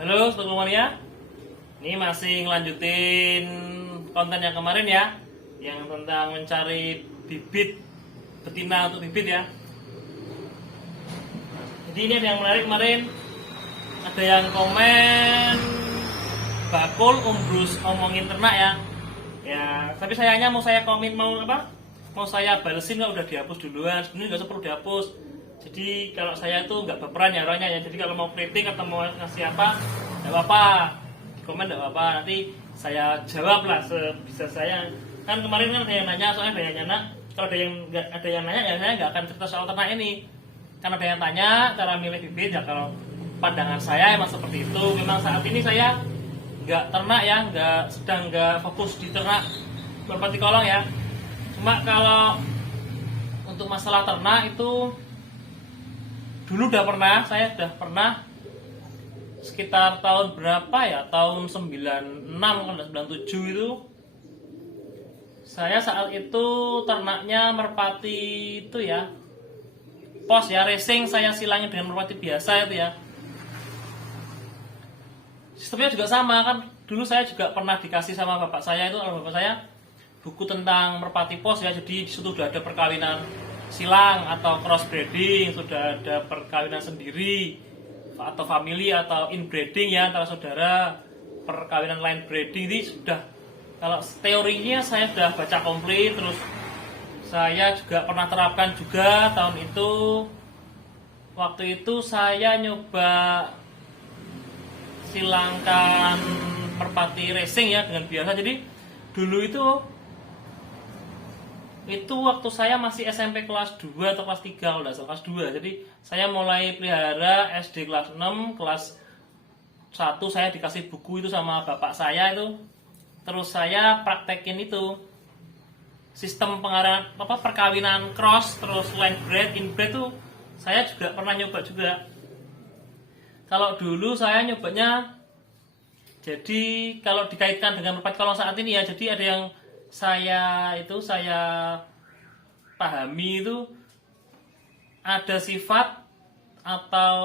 Halo teman-teman ya, ini masih ngelanjutin konten yang kemarin ya, yang tentang mencari bibit betina untuk bibit ya. Jadi ini ada yang menarik kemarin, ada yang komen bakul umbrus ngomongin ternak ya. Ya, tapi sayangnya mau saya komen mau saya balesin nggak udah dihapus duluan. Sebenarnya nggak perlu dihapus. Jadi kalau saya itu nggak berperan ya orangnya ya. Jadi kalau mau kritik atau mau ngasih apa, nggak apa-apa. Di komen nggak apa-apa. Nanti saya jawab lah sebisa saya. Kan kemarin kan ada yang nanya, soalnya ada yang nanya. Kalau ada yang nanya ya saya nggak akan cerita soal ternak ini. Karena ada yang tanya cara milih bibit ya, kalau pandangan saya emang seperti itu. Memang saat ini saya nggak ternak ya, sedang nggak fokus di ternak merpati kolong ya. Cuma kalau untuk masalah ternak itu dulu saya udah pernah sekitar tahun berapa ya, tahun 96 atau 97 itu saya saat itu ternaknya merpati itu ya, pos ya, racing, saya silangin dengan merpati biasa itu ya. Sistemnya juga sama kan, dulu saya juga pernah dikasih sama bapak saya itu, kalau bapak saya buku tentang merpati pos ya, jadi disitu sudah ada perkawinan silang atau crossbreeding, sudah ada perkawinan sendiri atau family atau inbreeding ya antara saudara, perkawinan line breeding. Ini sudah, kalau teorinya saya sudah baca komplit, terus saya juga pernah terapkan juga tahun itu. Waktu itu saya nyoba silangkan merpati racing ya dengan biasa. Jadi dulu itu waktu saya masih SMP kelas 2 atau kelas 3 kalau tidak salah, kelas 2. Jadi saya mulai pelihara SD kelas 6, kelas 1 saya dikasih buku itu sama bapak saya itu. Terus saya praktekin itu sistem perkawinan cross, terus line breed, inbreed tuh saya juga pernah nyoba juga. Kalau dulu saya nyobanya, jadi kalau dikaitkan dengan merpati kolong saat ini ya, jadi ada yang saya pahami itu ada sifat atau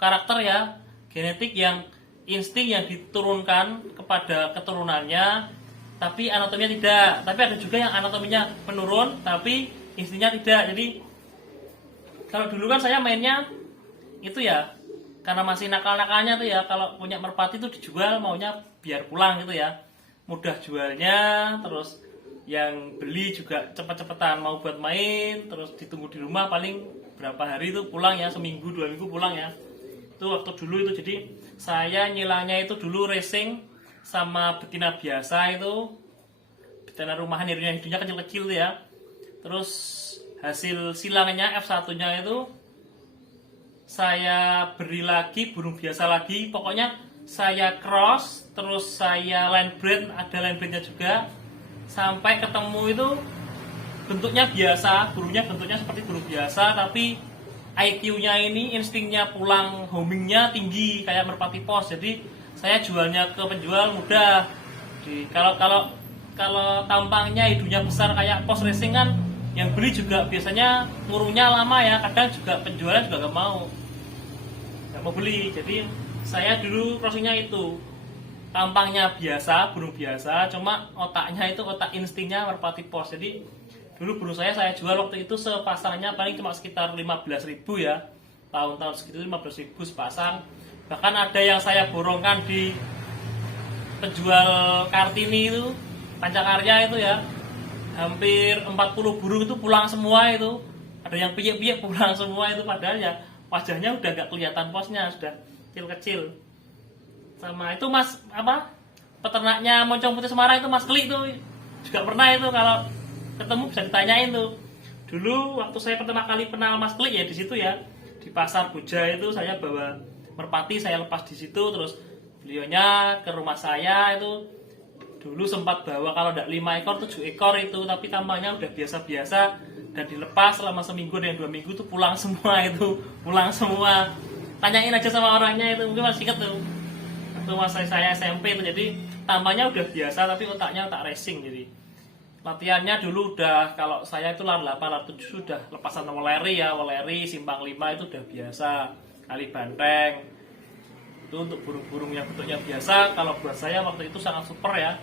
karakter ya, genetik yang insting yang diturunkan kepada keturunannya, tapi anatominya tidak. Tapi ada juga yang anatominya menurun tapi instingnya tidak. Jadi kalau dulu kan saya mainnya itu ya, karena masih nakal-nakalnya tuh ya, kalau punya merpati itu dijual maunya biar pulang gitu ya, mudah jualnya, terus yang beli juga cepet-cepetan mau buat main, terus ditunggu di rumah paling berapa hari itu pulang ya, seminggu 2 minggu pulang ya. Itu waktu dulu itu. Jadi saya nyilangnya itu dulu racing sama betina biasa itu, betina rumahan, hidungnya kecil-kecil tuh ya. Terus hasil silangnya F1 nya itu saya beri lagi burung biasa lagi, pokoknya saya cross, terus saya line breed, ada line breednya juga, sampai ketemu itu bentuknya biasa, burungnya bentuknya seperti burung biasa, tapi IQ-nya ini, instingnya pulang homingnya tinggi kayak merpati pos. Jadi saya jualnya ke penjual mudah. Kalau tampangnya hidungnya besar kayak pos racing kan, yang beli juga biasanya ngurungnya lama ya, kadang juga penjualnya juga nggak mau beli. Jadi saya dulu crossingnya itu tampangnya biasa, burung biasa, cuma otaknya itu otak instingnya merpati pos. Jadi dulu burung saya jual waktu itu sepasangnya paling cuma sekitar 15.000 ya, tahun-tahun segitu 15.000 sepasang. Bahkan ada yang saya borongkan di penjual Kartini itu, Pancakarya itu ya, hampir 40 burung itu pulang semua itu. Ada yang piyek-piyek pulang semua itu, padahal ya wajahnya udah gak kelihatan posnya, sudah kecil-kecil. Sama itu mas peternaknya Moncong Putih Semarang itu, Mas Klik tuh juga pernah itu, kalau ketemu bisa ditanyain tuh. Dulu waktu saya pertama kali kenal Mas Klik ya di situ ya, di Pasar Buja itu saya bawa merpati, saya lepas di situ, terus beliaunya ke rumah saya itu. Dulu sempat bawa kalau tidak 5 ekor 7 ekor itu, tapi tampaknya udah biasa-biasa, dan dilepas selama seminggu dan 2 minggu tuh pulang semua itu, pulang semua. Tanyain aja sama orangnya itu, mungkin masih inget tuh. Itu masa saya SMP itu, jadi tampaknya udah biasa tapi otaknya otak racing. Jadi latihannya dulu udah, kalau saya itu lar 8, lar 7 sudah lepasan weleri ya, weleri simpang 5 itu udah biasa, kali banteng. Itu untuk burung-burung yang bentuknya biasa, kalau buat saya waktu itu sangat super ya.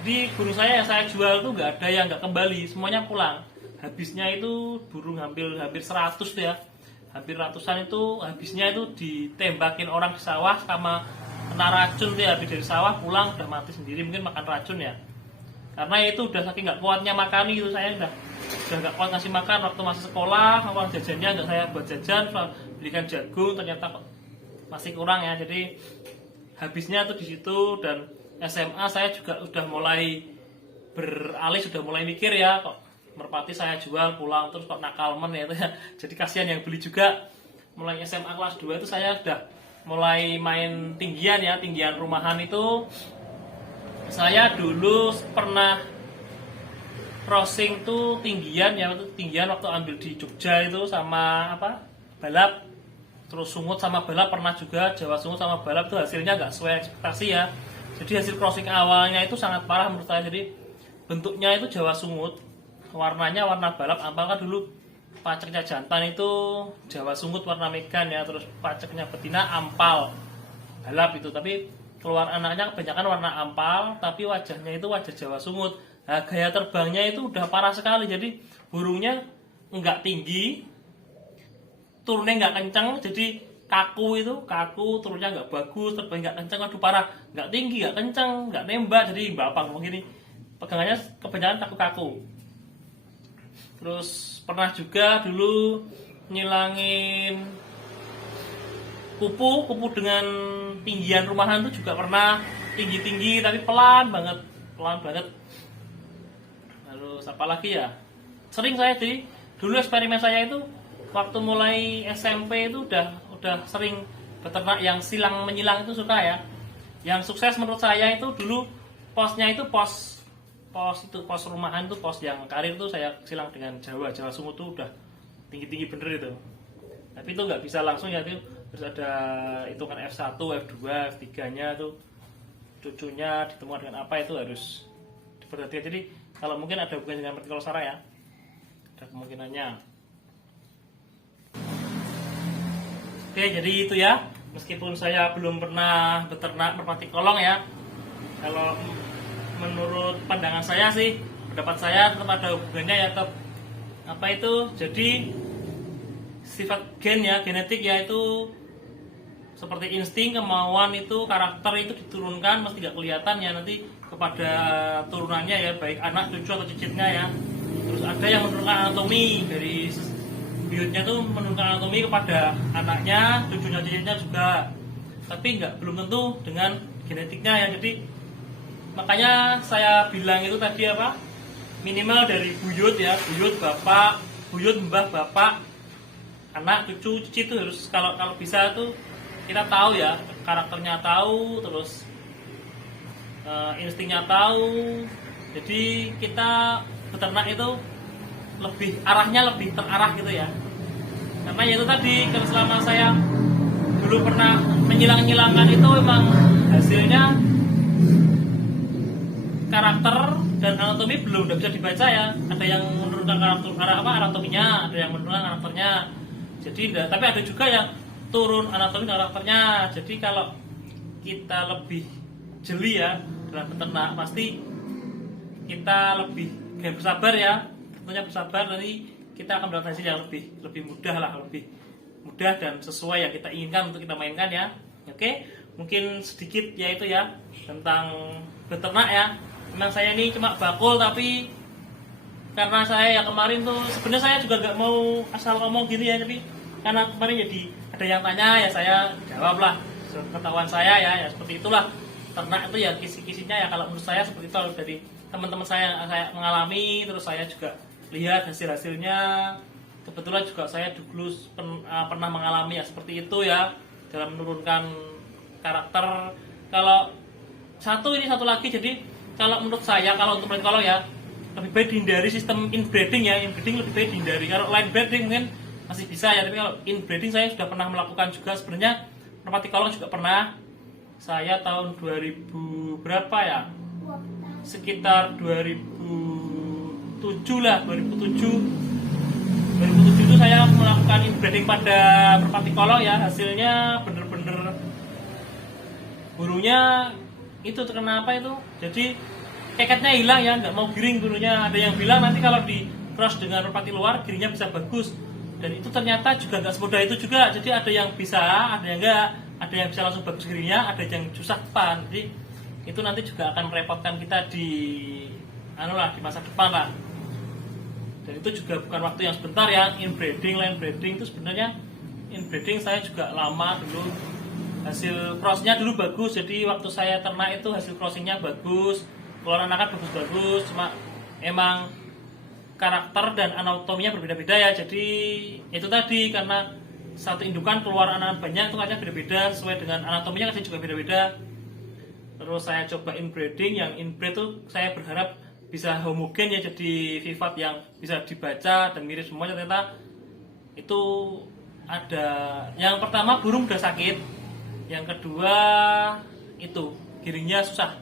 Jadi burung saya yang saya jual tuh nggak ada yang nggak kembali, semuanya pulang. Habisnya itu burung hampir 100 tuh ya, hampir ratusan itu habisnya itu ditembakin orang di sawah sama kena racun tuh ya, habis dari sawah pulang udah mati sendiri, mungkin makan racun ya. Karena itu udah saking nggak kuatnya makan itu, saya udah nggak kuat ngasih makan waktu masih sekolah, uang jajannya nggak saya buat jajan, belikan jagung ternyata masih kurang ya. Jadi habisnya tuh di situ. Dan SMA saya juga udah mulai beralih, sudah mulai mikir ya, kok merpati saya jual pulang terus kok nakalmen ya itu ya. Jadi kasihan yang beli juga. Mulai SMA kelas 2 itu saya udah mulai main tinggian ya, tinggian rumahan itu. Saya dulu pernah crossing tuh tinggian ya, tinggian waktu ambil di Jogja itu sama apa? Balap. Terus sungut sama balap pernah juga, Jawa sungut sama balap itu hasilnya nggak sesuai ekspektasi ya. Jadi hasil crossing awalnya itu sangat parah menurut saya. Jadi bentuknya itu Jawa sungut, warnanya warna balap ampal kan dulu. Paceknya jantan itu Jawa sungut warna megan ya, terus paceknya betina ampal balap itu. Tapi keluar anaknya kebanyakan warna ampal, tapi wajahnya itu wajah Jawa sungut. Nah, gaya terbangnya itu udah parah sekali. Jadi burungnya nggak tinggi, turunnya nggak kencang, jadi kaku, turunnya nggak bagus, terbang nggak kencang, aduh parah, nggak tinggi, nggak kencang, nggak nembak, jadi bapang begini. Pegangannya kebanyakan kaku-kaku. Terus pernah juga dulu nyilangin kupu dengan tinggian rumahan itu juga pernah, tinggi-tinggi tapi pelan banget. Lalu apa lagi ya? Sering saya dulu eksperimen saya itu waktu mulai SMP itu udah sering beternak yang silang menyilang itu suka ya. Yang sukses menurut saya itu dulu posnya itu pos rumahan itu, pos yang karir tuh saya silang dengan Jawa sungut tuh udah tinggi bener itu. Tapi itu nggak bisa langsung ya, itu harus ada hitungan F1, F2, F3 nya tuh cucunya ditemukan dengan apa itu harus diperhatikan. Jadi kalau mungkin ada hubungan dengan Merticolosara ya, ada kemungkinannya. Oke, jadi itu ya. Meskipun saya belum pernah beternak merpati kolong ya, kalau menurut pandangan saya sih, pendapat saya tetap ada hubungannya ya ke apa itu. Jadi sifat gen ya, genetik ya, itu seperti insting, kemauan itu, karakter itu diturunkan, mesti gak kelihatan ya nanti kepada turunannya ya, baik anak, cucu atau cicitnya ya. Terus ada yang menurunkan anatomi, dari biotnya tuh menurunkan anatomi kepada anaknya, cucunya, cicitnya juga. Tapi belum tentu dengan genetiknya ya. Jadi makanya saya bilang itu tadi apa, minimal dari buyut ya, buyut bapak, buyut mbah bapak, anak, cucu, cici itu harus, kalau bisa tuh kita tahu ya, karakternya tahu, terus instingnya tahu. Jadi kita beternak itu arahnya lebih terarah gitu ya. Karena ya itu tadi, kalau selama saya dulu pernah menyilang-nyilangkan itu memang hasilnya karakter dan anatomi belum bisa dibaca ya. Ada yang menurunkan anatominya, ada yang menurunkan karakternya. Jadi tapi ada juga yang turun anatomi karakternya. Jadi kalau kita lebih jeli ya dalam beternak, pasti kita lebih bersabar ya. Tentunya bersabar, nanti kita akan mendapatkan hasil yang lebih mudah lah, lebih mudah dan sesuai yang kita inginkan untuk kita mainkan ya. Oke, mungkin sedikit ya itu ya tentang beternak ya. Memang saya ini cuma bakul, tapi karena saya yang kemarin tuh sebenarnya saya juga gak mau asal ngomong gini ya, tapi karena kemarin jadi ada yang tanya ya saya jawab lah ketahuan saya ya seperti itulah. Ternak itu ya kisi-kisinya ya, kalau menurut saya seperti itu. Dari teman-teman saya mengalami, terus saya juga lihat hasil-hasilnya. Kebetulan juga saya dulu pernah mengalami ya seperti itu ya, dalam menurunkan karakter. Kalau satu lagi, jadi kalau menurut saya, kalau untuk merpati ya lebih baik dihindari sistem inbreeding ya. Inbreeding lebih baik dihindari. Kalau line breeding mungkin masih bisa ya, tapi kalau inbreeding saya sudah pernah melakukan juga. Sebenarnya merpati kolong juga pernah. Saya tahun 2000 berapa ya, sekitar 2007 lah, 2007 itu saya melakukan inbreeding pada merpati kolong ya. Hasilnya bener-bener burungnya itu terkena apa itu, jadi keketnya hilang ya, nggak mau giring burungnya. Ada yang bilang nanti kalau di cross dengan merpati luar giringnya bisa bagus, dan itu ternyata juga nggak semudah itu juga. Jadi ada yang bisa, ada yang enggak, ada yang bisa langsung bagus giringnya, ada yang susah depan. Jadi itu nanti juga akan merepotkan kita di di masa depan lah. Dan itu juga bukan waktu yang sebentar ya. Inbreeding, line breeding itu sebenarnya, inbreeding saya juga lama dulu. Hasil crossnya dulu bagus, jadi waktu saya ternak itu hasil crossingnya bagus, keluar anakan bagus-bagus. Cuma emang karakter dan anatominya berbeda-beda ya. Jadi itu tadi, karena satu indukan keluar anakan banyak itu katanya beda-beda, sesuai dengan anatominya kan juga beda-beda. Terus saya coba inbreeding, yang inbreed tuh saya berharap bisa homogen ya, jadi vivat yang bisa dibaca dan mirip semuanya. Ternyata itu ada, yang pertama burung udah sakit, yang kedua itu giringnya susah.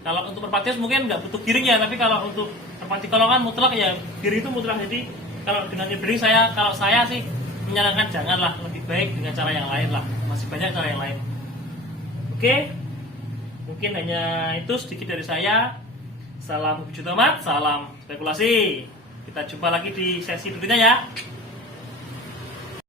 Kalau untuk merpati mungkin nggak butuh giring ya, tapi kalau untuk merpati kolongan mutlak ya, giring itu mutlak. Jadi kalau dengan inbreeding kalau saya sih menyarankan janganlah, lebih baik dengan cara yang lain lah, masih banyak cara yang lain. Oke, mungkin hanya itu sedikit dari saya. Salam hobi juta mat, salam spekulasi. Kita jumpa lagi di sesi berikutnya ya.